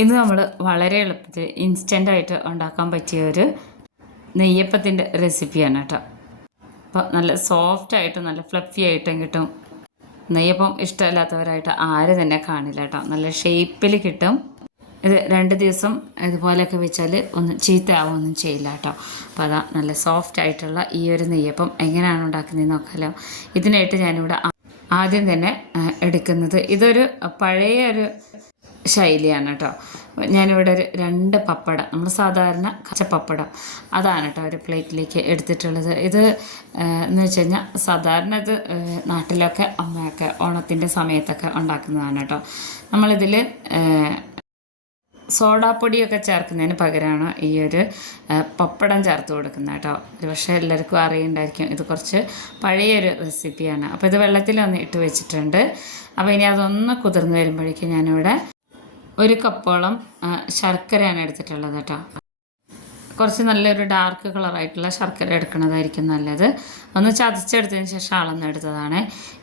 ഇന്ന് നമ്മൾ വളരെ എളുപ്പത്തിൽ ഇൻസ്റ്റന്റായിട്ട് ഉണ്ടാക്കാൻ പറ്റിയ ഒരു നെയ്യപ്പത്തിന്റെ റെസിപ്പിയാണ് കേട്ടോ. അപ്പോൾ നല്ല സോഫ്റ്റ് ആയിട്ട് നല്ല ഫ്ലഫി ആയിട്ടും കിട്ടും. നെയ്യപ്പം ഇഷ്ടമില്ലാത്തവരായിട്ട് ആര് തന്നെ കാണില്ല കേട്ടോ. നല്ല ഷേപ്പിൽ കിട്ടും. ഇത് രണ്ട് ദിവസം ഇതുപോലെയൊക്കെ വെച്ചാൽ ഒന്നും ചീത്തയാവുമൊന്നും ചെയ്യില്ല കേട്ടോ. അപ്പോൾ അതാ നല്ല സോഫ്റ്റ് ആയിട്ടുള്ള ഈ ഒരു നെയ്യപ്പം എങ്ങനെയാണ് ഉണ്ടാക്കുന്നതെന്ന് നോക്കാമല്ലോ ഇതിനായിട്ട് ഞാനിവിടെ ആദ്യം തന്നെ എടുക്കുന്നത് ഇതൊരു പഴയ ഒരു ശൈലിയാണ് കേട്ടോ ഞാനിവിടെ ഒരു രണ്ട് പപ്പടം നമ്മൾ സാധാരണ പപ്പടം. അതാണ് കേട്ടോ ഒരു പ്ലേറ്റിലേക്ക് എടുത്തിട്ടുള്ളത്. ഇത് എന്ന് വെച്ച് കഴിഞ്ഞാൽ സാധാരണ ഇത് നാട്ടിലൊക്കെ അമ്മയൊക്കെ ഓണത്തിന്റെ സമയത്തൊക്കെ ഉണ്ടാക്കുന്നതാണ് കേട്ടോ നമ്മളിതിൽ സോഡാപ്പൊടിയൊക്കെ ചേർക്കുന്നതിന് പകരമാണ് ഈ ഒരു പപ്പടം ചേർത്ത് കൊടുക്കുന്നത് കേട്ടോ ഒരുപക്ഷെ എല്ലാവർക്കും അറിയുണ്ടായിരിക്കും ഇത് കുറച്ച് പഴയൊരു റെസിപ്പിയാണ്. അപ്പോൾ ഇത് വെള്ളത്തിലൊന്ന് ഇട്ട് വെച്ചിട്ടുണ്ട്. അപ്പോൾ ഇനി അതൊന്ന് കുതിർന്ന് വരുമ്പോഴേക്കും ഞാനിവിടെ ഒരു കപ്പോളം ശർക്കരയാണ് എടുത്തിട്ടുള്ളത് കേട്ടോ. കുറച്ച് നല്ലൊരു ഡാർക്ക് കളറായിട്ടുള്ള ശർക്കര എടുക്കുന്നതായിരിക്കും നല്ലത്. ഒന്ന് ചതച്ചെടുത്തതിന് ശേഷം അളന്നെടുത്തതാണ്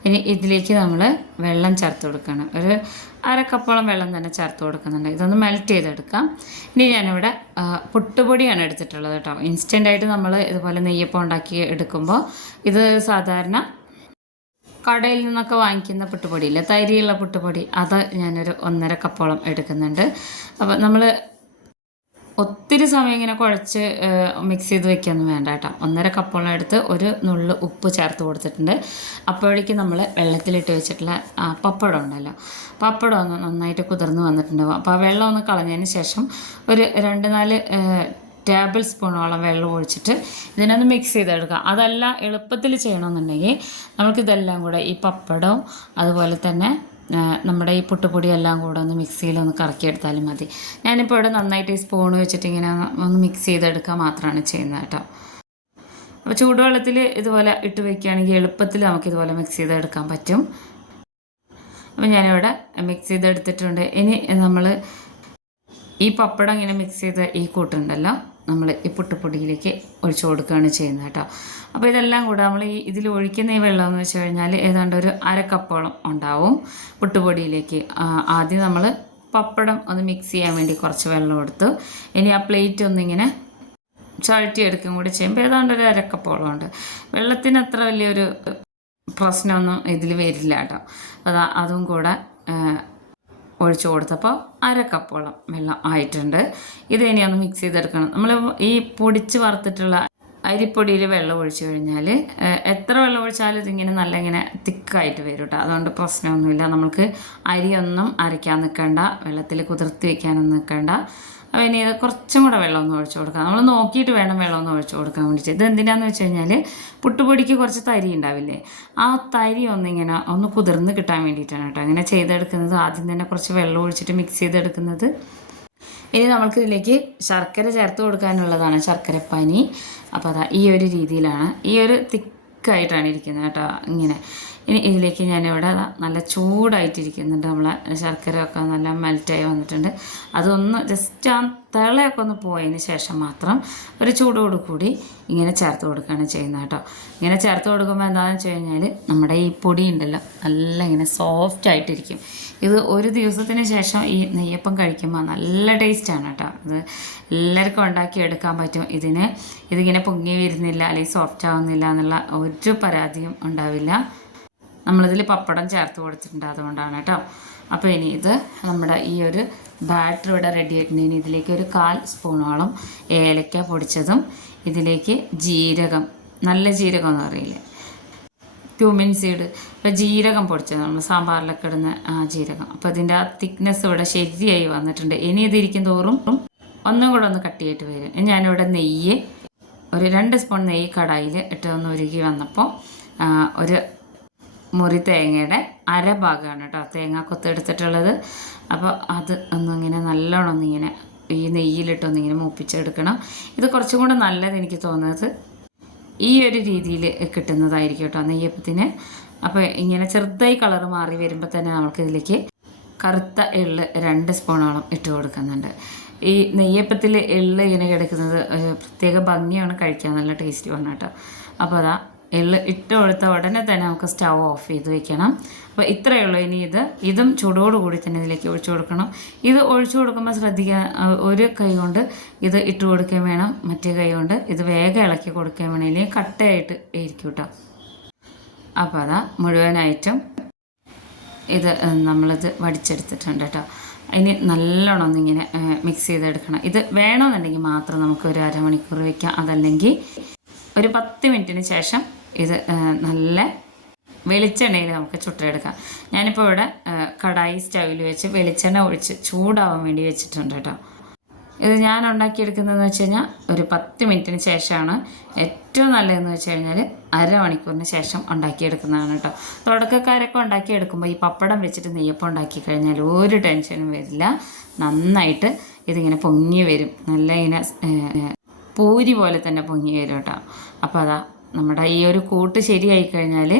ഇനി ഇതിലേക്ക് നമ്മൾ വെള്ളം ചേർത്ത് കൊടുക്കണം. ഒരു അരക്കപ്പോളം കപ്പോളം വെള്ളം തന്നെ ചേർത്ത് കൊടുക്കുന്നുണ്ട്. ഇതൊന്ന് മെൽറ്റ് ചെയ്തെടുക്കാം. ഇനി ഞാനിവിടെ പുട്ടുപൊടിയാണ് എടുത്തിട്ടുള്ളത് കേട്ടോ. ഇൻസ്റ്റന്റായിട്ട് നമ്മൾ ഇതുപോലെ നെയ്യപ്പം ഉണ്ടാക്കി എടുക്കുമ്പോൾ ഇത് സാധാരണ കടയിൽ നിന്നൊക്കെ വാങ്ങിക്കുന്ന പുട്ടുപൊടിയില്ല? തൈരിയുള്ള പുട്ടുപൊടി. അത് ഞാനൊരു ഒന്നര കപ്പോളം എടുക്കുന്നുണ്ട്. അപ്പോൾ നമ്മൾ ഒത്തിരി സമയം ഇങ്ങനെ കുഴച്ച് മിക്സ് ചെയ്ത് വെക്കുകയൊന്നും വേണ്ട കേട്ടോ. ഒന്നര കപ്പോളം എടുത്ത് ഒരു നുള്ള് ഉപ്പ് ചേർത്ത് കൊടുത്തിട്ടുണ്ട്. അപ്പോഴേക്കും നമ്മൾ വെള്ളത്തിലിട്ട് വെച്ചിട്ടുള്ള പപ്പടം ഉണ്ടല്ലോ. പപ്പടം ഒന്ന് നന്നായിട്ട് കുതിർന്ന് വന്നിട്ടുണ്ടാവും. അപ്പോൾ ആ വെള്ളം ഒന്ന് കളഞ്ഞതിന് ശേഷം ഒരു രണ്ട് നാല് ടേബിൾ സ്പൂണോളം വെള്ളം ഒഴിച്ചിട്ട് ഇതിനൊന്ന് മിക്സ് ചെയ്തെടുക്കുക. അതല്ല എളുപ്പത്തിൽ ചെയ്യണമെന്നുണ്ടെങ്കിൽ നമുക്കിതെല്ലാം കൂടെ ഈ പപ്പടവും അതുപോലെ തന്നെ നമ്മുടെ ഈ പുട്ടുപൊടി എല്ലാം കൂടെ ഒന്ന് മിക്സിയിലൊന്ന് കറക്കിയെടുത്താലും മതി. ഞാനിപ്പോൾ ഇവിടെ നന്നായിട്ട് ഈ സ്പൂൺ വെച്ചിട്ട് ഇങ്ങനെ ഒന്ന് മിക്സ് ചെയ്തെടുക്കുക മാത്രമാണ് ചെയ്യുന്നത് കേട്ടോ. അപ്പോൾ ചൂടുവെള്ളത്തിൽ ഇതുപോലെ ഇട്ട് വയ്ക്കുകയാണെങ്കിൽ എളുപ്പത്തിൽ നമുക്ക് ഇതുപോലെ മിക്സ് ചെയ്തെടുക്കാൻ പറ്റും. അപ്പോൾ ഞാനിവിടെ മിക്സ് ചെയ്തെടുത്തിട്ടുണ്ട്. ഇനി നമ്മൾ ഈ പപ്പടം ഇങ്ങനെ മിക്സ് ചെയ്ത് ഈ കൂട്ടുണ്ടല്ലോ നമ്മൾ ഈ പുട്ടുപൊടിയിലേക്ക് ഒഴിച്ചു കൊടുക്കുകയാണ് ചെയ്യുന്നത് കേട്ടോ. അപ്പോൾ ഇതെല്ലാം കൂടെ നമ്മൾ ഈ ഇതിൽ ഒഴിക്കുന്ന ഈ വെള്ളം എന്ന് വെച്ച് കഴിഞ്ഞാൽ ഏതാണ്ട് ഒരു അരക്കപ്പോളം ഉണ്ടാവും. പുട്ടുപൊടിയിലേക്ക് ആദ്യം നമ്മൾ പപ്പടം ഒന്ന് മിക്സ് ചെയ്യാൻ വേണ്ടി കുറച്ച് വെള്ളം എടുത്തു. ഇനി ആ പ്ലേറ്റ് ഒന്നിങ്ങനെ എടുക്കും കൂടി ചെയ്യുമ്പോൾ ഏതാണ്ട് ഒരു അരക്കപ്പോളം ഉണ്ട്. വെള്ളത്തിന് അത്ര വലിയൊരു പ്രശ്നമൊന്നും ഇതിൽ വരില്ല കേട്ടോ. അതാ അതും കൂടെ ഒഴിച്ചു കൊടുത്തപ്പോൾ അര കപ്പോളം വെള്ളം ആയിട്ടുണ്ട്. ഇത് ഇനി ഒന്ന് മിക്സ് ചെയ്തെടുക്കണം. നമ്മൾ ഈ പൊടിച്ച് വറുത്തിട്ടുള്ള അരിപ്പൊടിയിൽ വെള്ളം ഒഴിച്ചു കഴിഞ്ഞാൽ എത്ര വെള്ളം ഒഴിച്ചാലും ഇതിങ്ങനെ നല്ല ഇങ്ങനെ തിക്കായിട്ട് വരും കേട്ടോ. അതുകൊണ്ട് പ്രശ്നമൊന്നുമില്ല. നമുക്ക് അരിയൊന്നും അരയ്ക്കാൻ നിൽക്കേണ്ട. വെള്ളത്തിൽ കുതിർത്തി വയ്ക്കാനൊന്നും നിൽക്കണ്ട. അപ്പോൾ ഇനി കുറച്ചും കൂടെ വെള്ളം ഒന്ന് ഒഴിച്ചു കൊടുക്കാം. നമ്മൾ നോക്കിയിട്ട് വേണം വെള്ളം ഒന്ന് ഒഴിച്ചു കൊടുക്കാൻ വേണ്ടിയിട്ട്. ഇത് എന്തിനാന്ന് വെച്ച് കഴിഞ്ഞാൽ പുട്ടുപൊടിക്ക് കുറച്ച് തരി ഉണ്ടാവില്ലേ? ആ തരി ഒന്നിങ്ങനെ ഒന്ന് കുതിർന്ന് കിട്ടാൻ വേണ്ടിയിട്ടാണ് കേട്ടോ. അങ്ങനെ ചെയ്തെടുക്കുന്നത്. ആദ്യം തന്നെ കുറച്ച് വെള്ളം ഒഴിച്ചിട്ട് മിക്സ് ചെയ്തെടുക്കുന്നത്. ഇനി നമുക്ക് ഇതിലേക്ക് ശർക്കര ചേർത്ത് കൊടുക്കാനുള്ളതാണ് ശർക്കരപ്പാനി. അപ്പോൾ അതാ ഈ ഒരു രീതിയിലാണ്. ഈ ഒരു തിക്കായിട്ടാണ് ഇരിക്കുന്നത് കേട്ടോ. ഇങ്ങനെ. ഇനി ഇതിലേക്ക് ഞാനിവിടെ നല്ല ചൂടായിട്ടിരിക്കുന്നുണ്ട്. നമ്മളെ ശർക്കര ഒക്കെ നല്ല മെൽറ്റായി വന്നിട്ടുണ്ട്. അതൊന്ന് ജസ്റ്റ് ആ തിളയൊക്കെ ഒന്ന് പോയതിന് ശേഷം മാത്രം ഒരു ചൂടോട് കൂടി ഇങ്ങനെ ചേർത്ത് കൊടുക്കുകയാണ് ചെയ്യുന്നത് കേട്ടോ. ഇങ്ങനെ ചേർത്ത് കൊടുക്കുമ്പോൾ എന്താണെന്ന് വെച്ച് കഴിഞ്ഞാൽ നമ്മുടെ ഈ പൊടി ഉണ്ടല്ലോ നല്ല ഇങ്ങനെ സോഫ്റ്റ് ആയിട്ടിരിക്കും. ഇത് ഒരു ദിവസത്തിന് ശേഷം ഈ നെയ്യപ്പം കഴിക്കുമ്പോൾ നല്ല ടേസ്റ്റാണ് കേട്ടോ. ഇത് എല്ലാവർക്കും ഉണ്ടാക്കി എടുക്കാൻ പറ്റും. ഇതിന് ഇതിങ്ങനെ പൊങ്ങി വരുന്നില്ല അല്ലെങ്കിൽ സോഫ്റ്റ് ആവുന്നില്ല എന്നുള്ള ഒരു പരാതിയും ഉണ്ടാവില്ല. നമ്മളിതിൽ പപ്പടം ചേർത്ത് കൊടുത്തിട്ടുണ്ട് അതുകൊണ്ടാണ് കേട്ടോ. അപ്പോൾ ഇനി ഇത് നമ്മുടെ ഈ ഒരു ബാറ്റർ ഇവിടെ റെഡി ഇനി ഇതിലേക്ക് ഒരു കാൽ സ്പൂണോളം ഏലക്ക പൊടിച്ചതും ഇതിലേക്ക് ജീരകം നല്ല ജീരകം എന്ന് പറയില്ലേ ക്യൂമിൻ സീഡ് ഇപ്പോൾ ജീരകം പൊടിച്ചത് നമ്മൾ സാമ്പാറിലൊക്കെ ഇടുന്ന ആ ജീരകം. അപ്പോൾ ഇതിന്റെ ആ തിക്നെസ് ഇവിടെ ശരിയായി വന്നിട്ടുണ്ട്. ഇനി ഇതിരിക്കും തോറും ഒന്നും കൂടെ ഒന്ന് കട്ടിയായിട്ട് വരും. ഞാനിവിടെ നെയ്യ് ഒരു രണ്ട് സ്പൂൺ നെയ്യ് കടായിൽ ഇട്ട് ഒന്ന് ഉരുകി വന്നപ്പോൾ ഒരു മുറി തേങ്ങയുടെ അരഭാഗമാണ് കേട്ടോ തേങ്ങ കൊത്തെടുത്തിട്ടുള്ളത് അപ്പോൾ അത് ഒന്നിങ്ങനെ നല്ലോണം ഒന്നിങ്ങനെ ഈ നെയ്യിലിട്ടൊന്നിങ്ങനെ മൂപ്പിച്ചെടുക്കണം. ഇത് കുറച്ചും കൂടെ നല്ലത് എനിക്ക് തോന്നുന്നത് ഈ ഒരു രീതിയിൽ കിട്ടുന്നതായിരിക്കും കേട്ടോ നെയ്യപ്പത്തിന്. അപ്പോൾ ഇങ്ങനെ ചെറുതായി കളർ മാറി വരുമ്പോൾ തന്നെ നമുക്ക് ഇതിലേക്ക് കറുത്ത എള്ള് രണ്ട് സ്പൂണോളം ഇട്ട് കൊടുക്കുന്നുണ്ട്. ഈ നെയ്യപ്പത്തിൽ എള്ള് ഇങ്ങനെ കിടക്കുന്നത് പ്രത്യേക ഭംഗിയാണ് കഴിക്കാൻ നല്ല ടേസ്റ്റുമാണ് കേട്ടോ. അപ്പോൾ അതാ എള്ള് ഇട്ട് കൊടുത്ത ഉടനെ തന്നെ നമുക്ക് സ്റ്റവ് ഓഫ് ചെയ്ത് വെക്കണം. അപ്പോൾ ഇത്രയേ ഉള്ളൂ ഇനി ഇത്. ഇതും ചൂടോടുകൂടി തന്നെ ഇതിലേക്ക് ഒഴിച്ചു കൊടുക്കണം. ഇത് ഒഴിച്ചു കൊടുക്കുമ്പോൾ ശ്രദ്ധിക്കുക ഒരു കൈ കൊണ്ട് ഇത് ഇട്ട് കൊടുക്കുകയും വേണം. മറ്റേ കൈ കൊണ്ട് ഇത് വേഗം ഇളക്കി കൊടുക്കുകയും വേണം. ഇല്ലെങ്കിൽ കട്ടയായിട്ട് ഇരിക്കും കേട്ടോ അപ്പോൾ അതാ മുഴുവനായിട്ടും ഇത് നമ്മളിത് വടിച്ചെടുത്തിട്ടുണ്ട് കേട്ടോ ഇനി നല്ലോണം ഒന്നിങ്ങനെ മിക്സ് ചെയ്തെടുക്കണം. ഇത് വേണമെന്നുണ്ടെങ്കിൽ മാത്രം നമുക്ക് ഒരു അരമണിക്കൂർ വയ്ക്കാം അതല്ലെങ്കിൽ ഒരു പത്ത് മിനിറ്റിന് ശേഷം ഇത് നല്ല വെളിച്ചെണ്ണയിൽ നമുക്ക് ചുട്ടെടുക്കാം. ഞാനിപ്പോൾ ഇവിടെ കടായി സ്റ്റവിൽ വെച്ച് വെളിച്ചെണ്ണ ഒഴിച്ച് ചൂടാവാൻ വേണ്ടി വെച്ചിട്ടുണ്ട് കേട്ടോ. ഇത് ഞാൻ ഉണ്ടാക്കിയെടുക്കുന്നതെന്ന് വെച്ച് കഴിഞ്ഞാൽ ഒരു പത്ത് മിനിറ്റിന് ശേഷമാണ് ഏറ്റവും നല്ലതെന്ന് വെച്ച് കഴിഞ്ഞാൽ അരമണിക്കൂറിന് ശേഷം ഉണ്ടാക്കിയെടുക്കുന്നതാണ് കേട്ടോ. തുടക്കക്കാരൊക്കെ ഉണ്ടാക്കിയെടുക്കുമ്പോൾ ഈ പപ്പടം വെച്ചിട്ട് നെയ്യപ്പം ഉണ്ടാക്കി കഴിഞ്ഞാൽ ഒരു ടെൻഷനും വരില്ല. നന്നായിട്ട് ഇതിങ്ങനെ പൊങ്ങി വരും. നല്ല ഇങ്ങനെ പൂരി പോലെ തന്നെ പൊങ്ങി വരും കേട്ടോ. അപ്പോൾ അതാ നമ്മുടെ ഈ ഒരു കൂട്ട് ശരിയായി കഴിഞ്ഞാൽ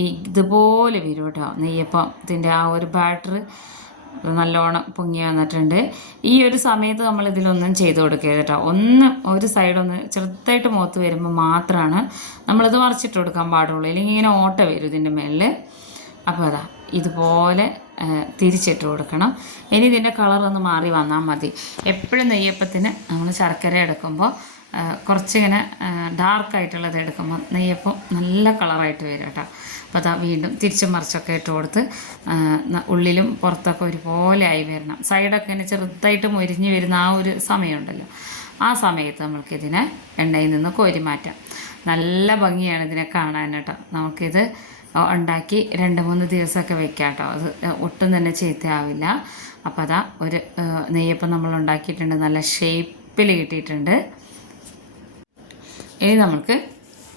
ഈ ഇതുപോലെ വരും കേട്ടോ. നെയ്യപ്പം ഇതിന്റെ ആ ഒരു ബാറ്റർ നല്ലോണം പൊങ്ങി വന്നിട്ടുണ്ട്. ഈ ഒരു സമയത്ത് നമ്മൾ ഇതിലൊന്നും ചെയ്ത് കൊടുക്കരുത് കേട്ടോ. ഒന്ന് ഒരു സൈഡൊന്ന് ചെറുതായിട്ട് മുഖത്ത് വരുമ്പോൾ മാത്രമാണ് നമ്മളിത് മറിച്ചിട്ട് കൊടുക്കാൻ പാടുള്ളൂ. അല്ലെങ്കിൽ ഇങ്ങനെ ഓട്ട വരും ഇതിന്റെ മേളിൽ അപ്പോൾ അതാ ഇതുപോലെ തിരിച്ചിട്ട് കൊടുക്കണം. ഇനി ഇതിന്റെ കളറൊന്ന് മാറി വന്നാൽ മതി. എപ്പോഴും നെയ്യപ്പത്തിന് നമ്മൾ ശർക്കര എടുക്കുമ്പോൾ കുറച്ചിങ്ങനെ ഡാർക്കായിട്ടുള്ളത് എടുക്കുമ്പോൾ നെയ്യപ്പം നല്ല കളറായിട്ട് വരും കേട്ടോ. അപ്പോൾ അതാ വീണ്ടും തിരിച്ചും മറിച്ചൊക്കെ ഇട്ട് കൊടുത്ത് ഉള്ളിലും പുറത്തൊക്കെ ഒരുപോലെ ആയി വരണം. സൈഡൊക്കെ ഇങ്ങനെ ചെറുതായിട്ട് മൊരിഞ്ഞ് വരുന്ന ആ ഒരു സമയമുണ്ടല്ലോ. ആ സമയത്ത് നമ്മൾക്കിതിനെ എണ്ണയിൽ നിന്ന് കോരി മാറ്റാം. നല്ല ഭംഗിയാണ് ഇതിനെ കാണാൻ കേട്ടോ. നമുക്കിത് ഉണ്ടാക്കി രണ്ട് മൂന്ന് ദിവസമൊക്കെ വെക്കാം കേട്ടോ. അത് ഒട്ടും തന്നെ ചീത്തയാവില്ല. അപ്പോൾ അതാ ഒരു നെയ്യപ്പം നമ്മൾ ഉണ്ടാക്കിയിട്ടുണ്ട്. നല്ല ഷേപ്പിൽ കിട്ടിയിട്ടുണ്ട്. ഇനി നമുക്ക്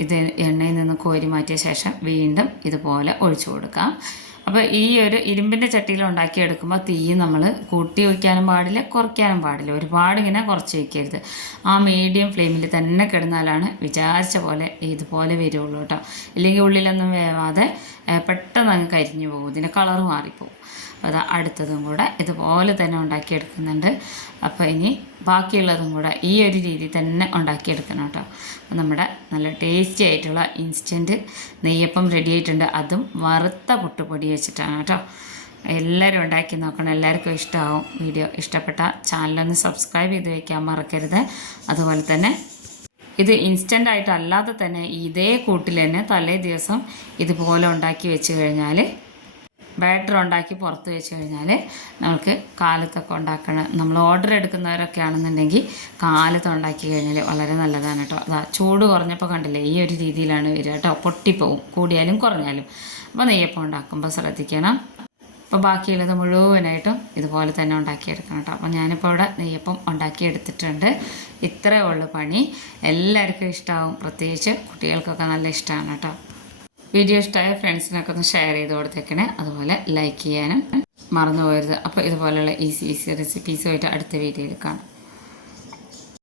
ഇത് എണ്ണയിൽ നിന്ന് കോരി മാറ്റിയ ശേഷം വീണ്ടും ഇതുപോലെ ഒഴിച്ചു കൊടുക്കാം. അപ്പോൾ ഈ ഒരു ഇരുമ്പിന്റെ ചട്ടിയിൽ ഉണ്ടാക്കിയെടുക്കുമ്പോൾ തീ നമ്മൾ കൂട്ടി വയ്ക്കാനും പാടില്ല കുറയ്ക്കാനും പാടില്ല. ഒരുപാട് ഇങ്ങനെ കുറച്ച് വയ്ക്കരുത് ആ മീഡിയം ഫ്ലെയിമിൽ തന്നെ കിടന്നാലാണ് വിചാരിച്ച പോലെ ഇതുപോലെ വരുള്ളൂ കേട്ടോ. ഇല്ലെങ്കിൽ ഉള്ളിലൊന്നും വേവാതെ പെട്ടെന്ന് അങ്ങ് കരിഞ്ഞു പോകും. ഇതിന്റെ കളർ മാറിപ്പോകും അത് അടുത്തതും കൂടെ ഇതുപോലെ തന്നെ ഉണ്ടാക്കിയെടുക്കുന്നുണ്ട്. അപ്പോൾ ഇനി ബാക്കിയുള്ളതും കൂടെ ഈ ഒരു രീതി തന്നെ ഉണ്ടാക്കിയെടുക്കണം കേട്ടോ. അപ്പോൾ നമ്മുടെ നല്ല ടേസ്റ്റി ആയിട്ടുള്ള ഇൻസ്റ്റന്റ് നെയ്യപ്പം റെഡി ആയിട്ടുണ്ട്. അതും വറുത്ത പൊട്ടുപൊടി വെച്ചിട്ടാണ് കേട്ടോ. എല്ലാവരും ഉണ്ടാക്കി നോക്കണം. എല്ലാവർക്കും ഇഷ്ടമാവും. വീഡിയോ ഇഷ്ടപ്പെട്ട ചാനലൊന്ന് സബ്സ്ക്രൈബ് ചെയ്ത് വയ്ക്കാൻ മറക്കരുത്. അതുപോലെ തന്നെ ഇത് ഇൻസ്റ്റന്റ് ആയിട്ടല്ലാതെ തന്നെ ഇതേ കൂട്ടിൽ തന്നെ തലേ ദിവസം ഇതുപോലെ ഉണ്ടാക്കി വെച്ച് കഴിഞ്ഞാൽ ബാറ്റർ ഉണ്ടാക്കി പുറത്ത് വെച്ച് കഴിഞ്ഞാൽ നമുക്ക് കാലത്തൊക്കെ ഉണ്ടാക്കണം നമ്മൾ ഓർഡർ എടുക്കുന്നവരൊക്കെ ആണെന്നുണ്ടെങ്കിൽ കാലത്ത് ഉണ്ടാക്കി കഴിഞ്ഞാൽ വളരെ നല്ലതാണ് കേട്ടോ. അതാ ചൂട് കുറഞ്ഞപ്പോൾ കണ്ടില്ലേ ഈ ഒരു രീതിയിലാണ് വരിക കേട്ടോ. പൊട്ടിപ്പോവും. കൂടിയാലും കുറഞ്ഞാലും. അപ്പോൾ നെയ്യപ്പം ഉണ്ടാക്കുമ്പോൾ ശ്രദ്ധിക്കണം. അപ്പോൾ ബാക്കിയുള്ളത് മുഴുവനായിട്ടും ഇതുപോലെ തന്നെ ഉണ്ടാക്കിയെടുക്കണം കേട്ടോ. അപ്പോൾ ഞാനിപ്പോൾ ഇവിടെ നെയ്യപ്പം ഉണ്ടാക്കിയെടുത്തിട്ടുണ്ട് ഇത്രയേ ഉള്ളൂ പണി. എല്ലാവർക്കും ഇഷ്ടമാവും പ്രത്യേകിച്ച് കുട്ടികൾക്കൊക്കെ നല്ല ഇഷ്ടമാണ് കേട്ടോ. വീഡിയോ ഇഷ്ടമായ ഫ്രണ്ട്സിനൊക്കെ ഒന്ന് ഷെയർ ചെയ്ത് കൊടുത്തേക്കണേ. അതുപോലെ ലൈക്ക് ചെയ്യാനും മറന്നു പോകരുത്. അപ്പോൾ ഇതുപോലെയുള്ള ഈസി ഈസി റെസിപ്പീസുമായിട്ട് അടുത്ത വീഡിയോയിൽ കാണാം.